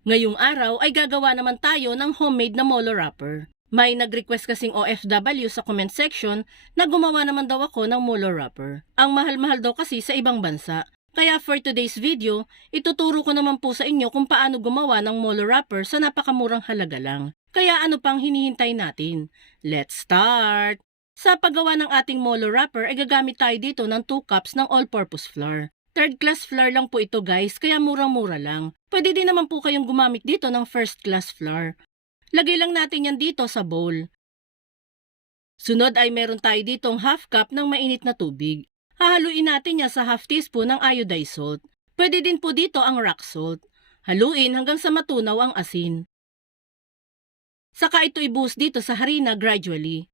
Ngayong araw ay gagawa naman tayo ng homemade na molo wrapper. May nag-request kasing OFW sa comment section na gumawa naman daw ako ng molo wrapper. Ang mahal-mahal daw kasi sa ibang bansa. Kaya for today's video, ituturo ko naman po sa inyo kung paano gumawa ng molo wrapper sa napakamurang halaga lang. Kaya ano pang hinihintay natin? Let's start! Sa paggawa ng ating molo wrapper ay gagamit tayo dito ng 2 cups ng all-purpose flour. Third class flour lang po ito guys, kaya murang-mura lang. Pwede din naman po kayong gumamit dito ng first class flour. Lagay lang natin yan dito sa bowl. Sunod ay meron tayo ditong half cup ng mainit na tubig. Hahaluin natin yan sa half teaspoon ng iodized salt. Pwede din po dito ang rock salt. Haluin hanggang sa matunaw ang asin. Saka ito ibuhos dito sa harina gradually.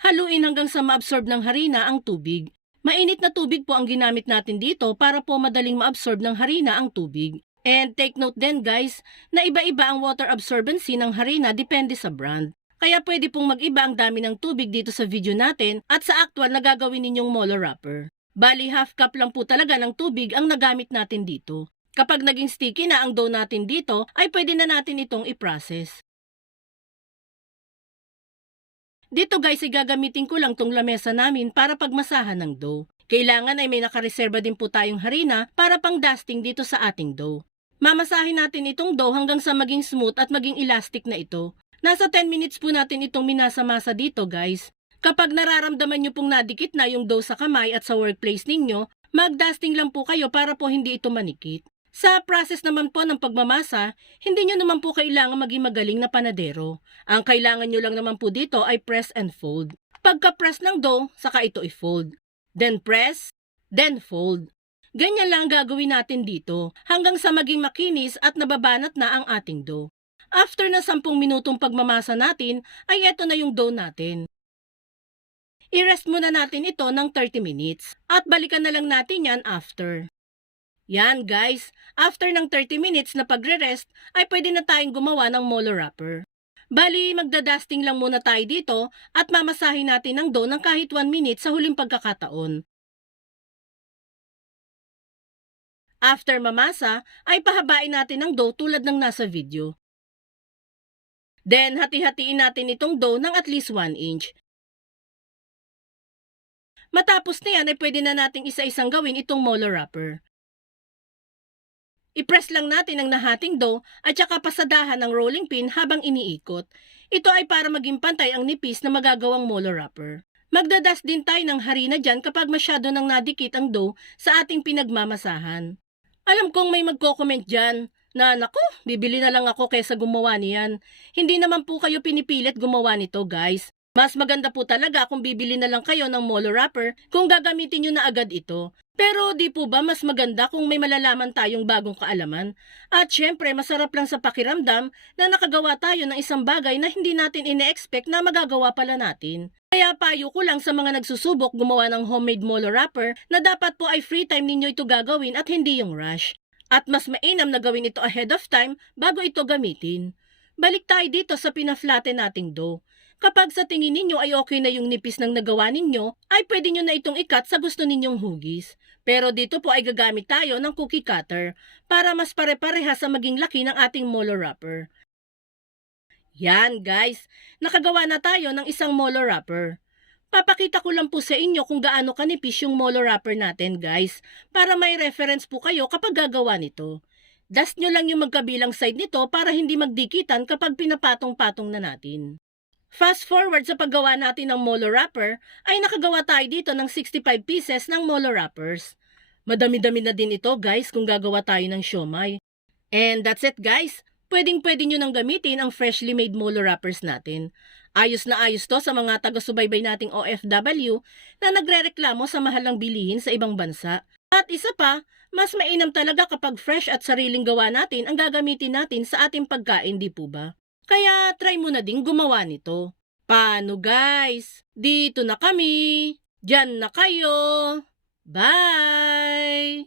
Haluin hanggang sa maabsorb ng harina ang tubig. Mainit na tubig po ang ginamit natin dito para po madaling maabsorb ng harina ang tubig. And take note din guys, na iba-iba ang water absorbency ng harina depende sa brand. Kaya pwede pong mag-iba ang dami ng tubig dito sa video natin at sa actual na gagawin ninyong molo wrapper. Bali half cup lang po talaga ng tubig ang nagamit natin dito. Kapag naging sticky na ang dough natin dito, ay pwede na natin itong i-process. Dito guys ay gagamitin ko lang tong lamesa namin para pagmasahan ng dough. Kailangan ay may nakareserba din po tayong harina para pang dusting dito sa ating dough. Mamasahin natin itong dough hanggang sa maging smooth at maging elastic na ito. Nasa 10 minutes po natin itong minasa-masa dito guys. Kapag nararamdaman nyo pong nadikit na yung dough sa kamay at sa workplace ninyo, mag-dusting lang po kayo para po hindi ito manikit. Sa process naman po ng pagmamasa, hindi nyo naman po kailangan maging magaling na panadero. Ang kailangan nyo lang naman po dito ay press and fold. Pagka-press ng dough, saka ito i-fold. Then press, then fold. Ganyan lang gagawin natin dito hanggang sa maging makinis at nababanat na ang ating dough. After na 10 minutong pagmamasa natin, ay eto na yung dough natin. I-rest muna natin ito ng 30 minutes at balikan na lang natin yan after. Yan guys, after ng 30 minutes na pagre-rest ay pwede na tayong gumawa ng molo wrapper. Bali, magdadusting lang muna tayo dito at mamasahin natin ang dough ng kahit 1 minute sa huling pagkakataon. After mamasa, ay pahabain natin ang dough tulad ng nasa video. Then, hati-hatiin natin itong dough ng at least 1 inch. Matapos na yan ay pwede na nating isa-isang gawin itong molo wrapper. I-press lang natin ang nahating dough at saka pasadahan ng rolling pin habang iniikot. Ito ay para maging pantay ang nipis na magagawang molo wrapper. Magdadust din tayo ng harina dyan kapag masyado nang nadikit ang dough sa ating pinagmamasahan. Alam kong may magko-comment dyan na naku, bibili na lang ako kaysa gumawa niyan. Hindi naman po kayo pinipilit gumawa nito guys. Mas maganda po talaga kung bibili na lang kayo ng molo wrapper kung gagamitin nyo na agad ito. Pero di po ba mas maganda kung may malalaman tayong bagong kaalaman? At syempre masarap lang sa pakiramdam na nakagawa tayo ng isang bagay na hindi natin ine-expect na magagawa pala natin. Kaya payo ko lang sa mga nagsusubok gumawa ng homemade molo wrapper na dapat po ay free time ninyo ito gagawin at hindi yung rush. At mas mainam na gawin ito ahead of time bago ito gamitin. Balik tayo dito sa pina-flatten nating dough. Kapag sa tingin ninyo ay okay na yung nipis ng nagawa ninyo, ay pwede nyo na itong ikat sa gusto ninyong hugis. Pero dito po ay gagamit tayo ng cookie cutter para mas pare-pareha sa maging laki ng ating molo wrapper. Yan guys, nakagawa na tayo ng isang molo wrapper. Papakita ko lang po sa inyo kung gaano kanipis yung molo wrapper natin guys, para may reference po kayo kapag gagawa nito. Dust nyo lang yung magkabilang side nito para hindi magdikitan kapag pinapatong-patong na natin. Fast forward sa paggawa natin ng molo wrapper, ay nakagawa tayo dito ng 65 pieces ng molo wrappers. Madami-dami na din ito guys kung gagawa tayo ng siomai. And that's it guys, pwedeng-pwede nyo nang gamitin ang freshly made molo wrappers natin. Ayos na ayos to sa mga taga-subaybay nating OFW na nagre-reklamo sa mahal ng bilihin sa ibang bansa. At isa pa, mas mainam talaga kapag fresh at sariling gawa natin ang gagamitin natin sa ating pagkain, di po ba? Kaya try mo na din gumawa nito. Paano guys? Dito na kami. Diyan na kayo. Bye!